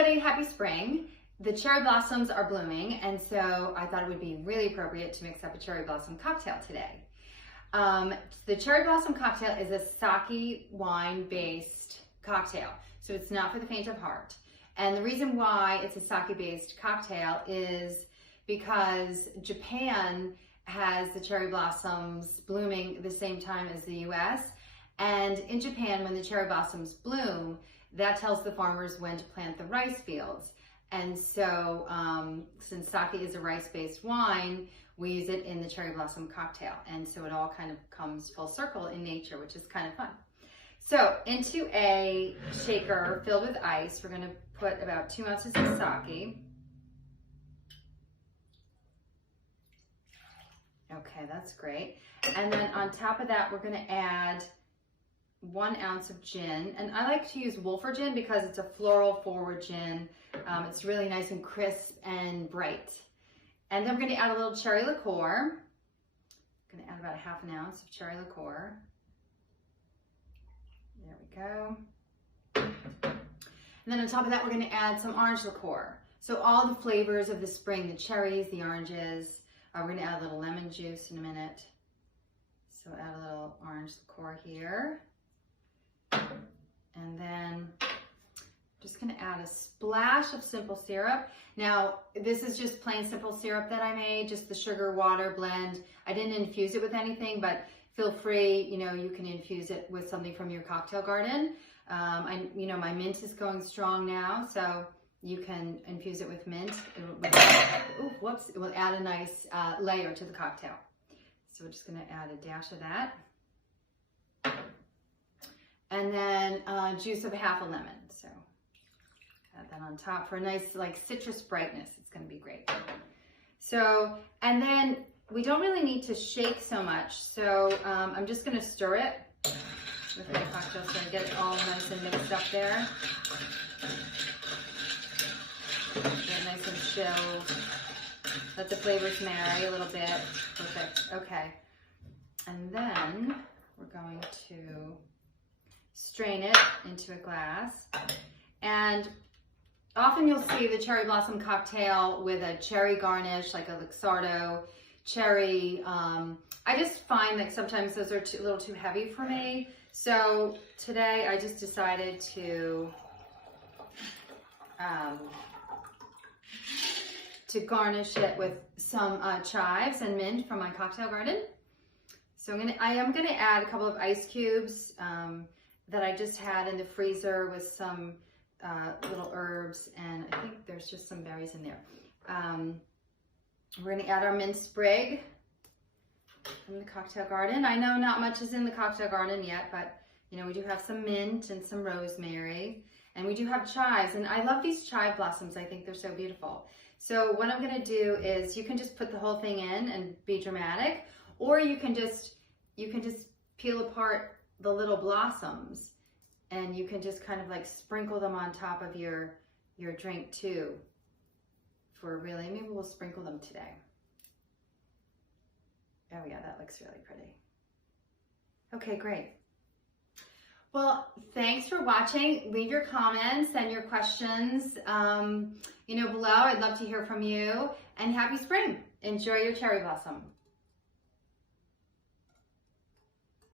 everybody, happy spring. The cherry blossoms are blooming, and so I thought it would be really appropriate to mix up a cherry blossom cocktail today. The cherry blossom cocktail is a sake wine-based cocktail, so it's not for the faint of heart. And the reason why it's a sake-based cocktail is because Japan has the cherry blossoms blooming the same time as the US. And in Japan, when the cherry blossoms bloom, that tells the farmers when to plant the rice fields. And so since sake is a rice-based wine, we use it in the cherry blossom cocktail. And so it all kind of comes full circle in nature, which is kind of fun. So into a shaker filled with ice, we're gonna put about 2 ounces of sake. Okay, that's great. And then on top of that, we're gonna add 1 ounce of gin. And I like to use Wolfer gin because it's a floral forward gin. It's really nice and crisp and bright. And then we're gonna add a little cherry liqueur. I'm gonna add about 1/2 ounce of cherry liqueur. There we go. And then on top of that, we're gonna add some orange liqueur. So all the flavors of the spring, the cherries, the oranges. We're gonna add a little lemon juice in a minute. So add a little orange liqueur here. And then I'm just gonna add a splash of simple syrup. Now, this is just plain simple syrup that I made, just the sugar water blend. I didn't infuse it with anything, but feel free, you can infuse it with something from your cocktail garden. My mint is going strong now, so you can infuse it with mint. It will add a nice layer to the cocktail. So we're just gonna add a dash of that. And then juice of 1/2 lemon. So add that on top for a nice citrus brightness. It's gonna be great. So, and then we don't really need to shake so much. So I'm just gonna stir it with my cocktail so I get it all nice and mixed up there. Get it nice and chilled. Let the flavors marry a little bit. Perfect, okay. And then we're going to strain it into a glass. And often you'll see the cherry blossom cocktail with a cherry garnish, like a Luxardo cherry. I just find that sometimes those are a little too heavy for me. So today I just decided to garnish it with some chives and mint from my cocktail garden. So I am gonna add a couple of ice cubes that I just had in the freezer with some little herbs, and I think there's just some berries in there. We're gonna add our mint sprig from the cocktail garden. I know not much is in the cocktail garden yet, but we do have some mint and some rosemary, and we do have chives, and I love these chive blossoms. I think they're so beautiful. So what I'm gonna do is you can just put the whole thing in and be dramatic, or you can just peel apart the little blossoms, and you can just kind of sprinkle them on top of your drink too. Maybe we'll sprinkle them today. Oh yeah, that looks really pretty. Okay, great. Well, thanks for watching. Leave your comments and your questions below. I'd love to hear from you, and happy spring. Enjoy your cherry blossom.